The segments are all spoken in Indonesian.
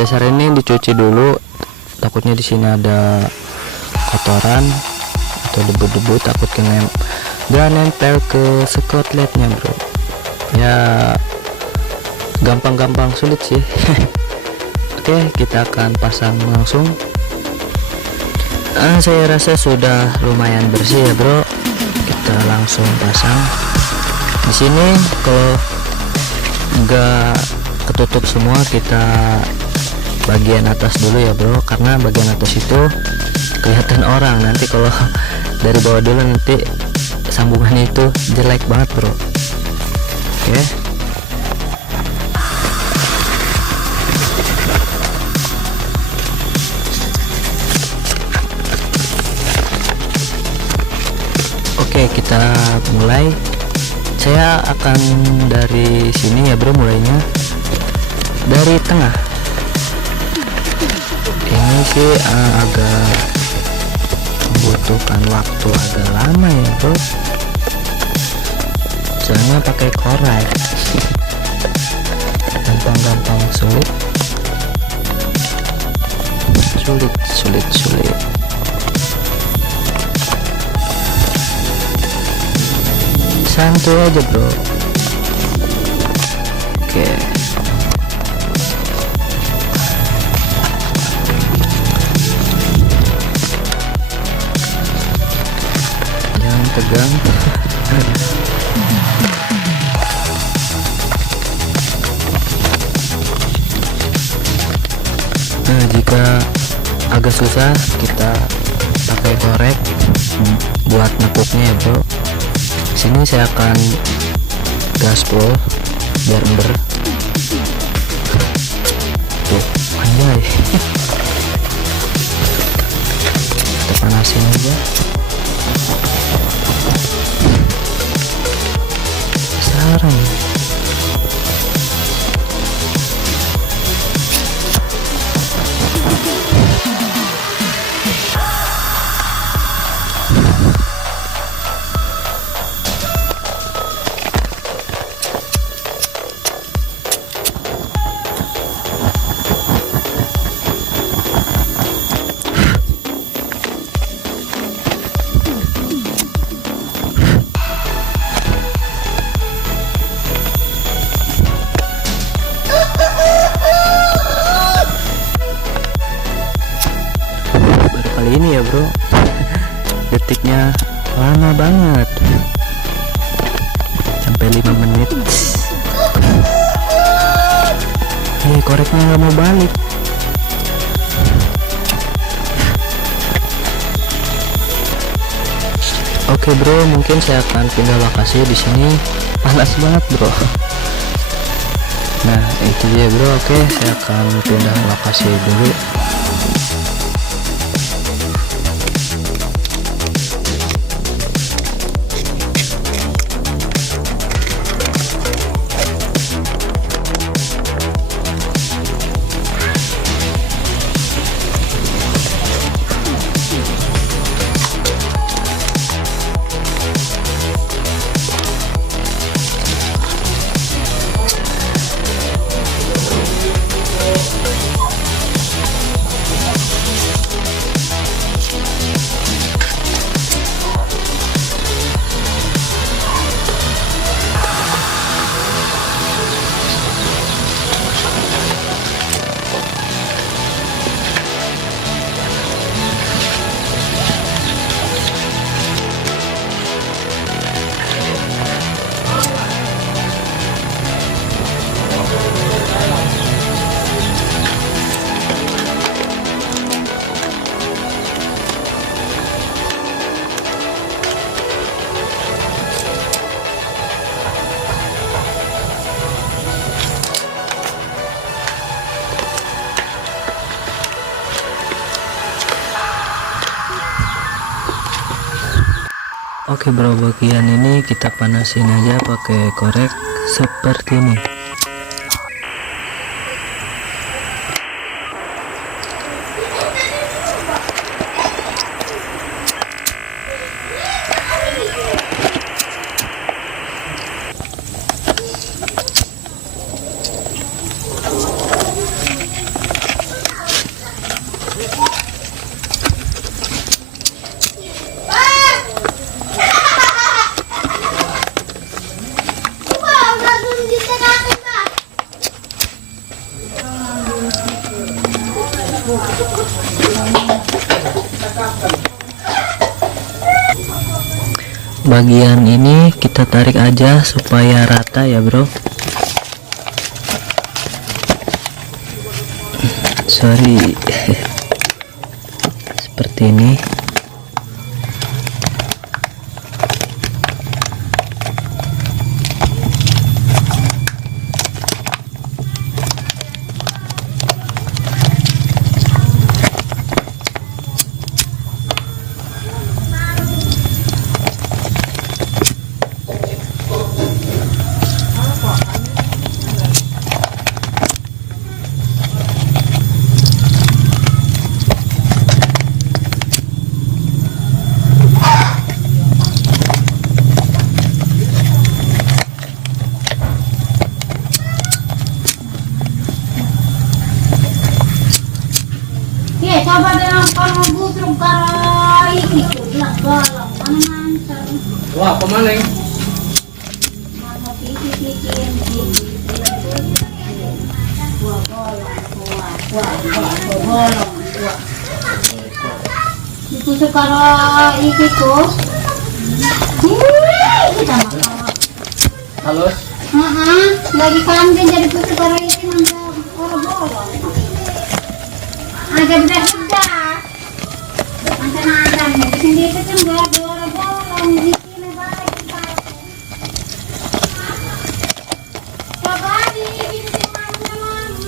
saya saranin dicuci dulu, takutnya di sini ada kotoran atau debu-debu, takut nggak nempel ke skotletnya bro. Ya gampang-gampang sulit sih. Oke, kita akan pasang langsung. Saya rasa sudah lumayan bersih ya bro, kita langsung pasang. Di sini kalau nggak ketutup semua, kita bagian atas dulu ya bro, karena bagian atas itu kelihatan orang. Nanti kalau dari bawah dulu nanti sambungannya itu jelek banget bro. Oke. Oke, kita mulai. Saya akan dari sini ya bro, mulainya dari tengah. Ini sih agak membutuhkan waktu agak lama ya bro, soalnya pakai korek. Gampang-gampang sulit. Santai aja bro. Oke. Jangan tegang. Nah, jika agak susah kita pakai korek buat nekuknya ya bro. Sini saya akan gaspol biar ember. Tuh, anjay. Kita panasin aja. Sarang. Kali ini ya bro, detiknya lama banget, sampai 5 menit. Koreknya nggak mau balik. Oke bro, mungkin saya akan pindah lokasi. Di sini panas banget bro. Nah itu dia bro. Oke, saya akan pindah lokasi dulu. Oke bro, bagian ini kita panasin aja pakai korek seperti ini. Bagian ini kita tarik aja supaya rata ya bro. Sorry. Seperti ini. Coba dengan kalau busuk karai itu belas balang mana mancar. Wah, pemaling. Mana pikirin buah bolong. Itu sekarang itu kita makan. Halus. Lagi kambing jadi busuk karai itu mantap orang bolong. Ada bedah-bedah. Macam-macam. Di sini itu kan enggak ada orang-orang di sini baik kita. Coba di sini teman-teman.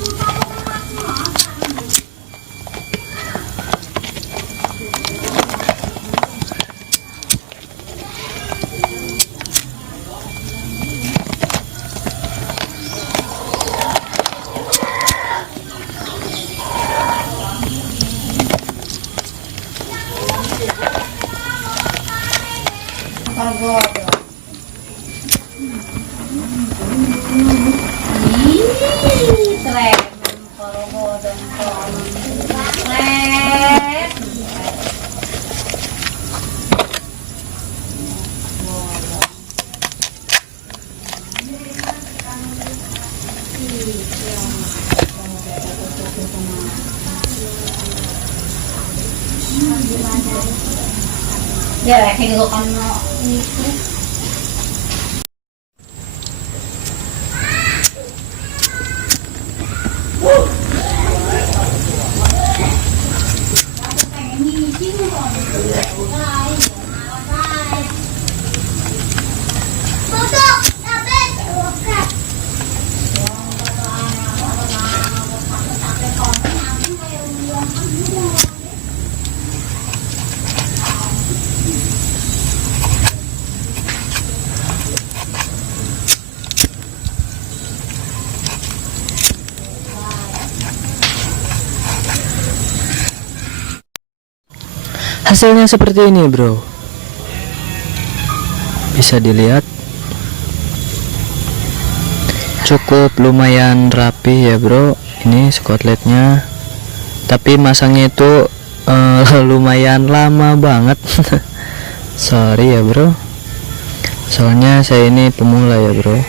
Ya, kayak gitu kan itu. Hasilnya seperti ini bro, bisa dilihat cukup lumayan rapi ya bro. Ini skotletnya, tapi masangnya itu lumayan lama banget. Sorry ya bro, soalnya saya ini pemula ya bro.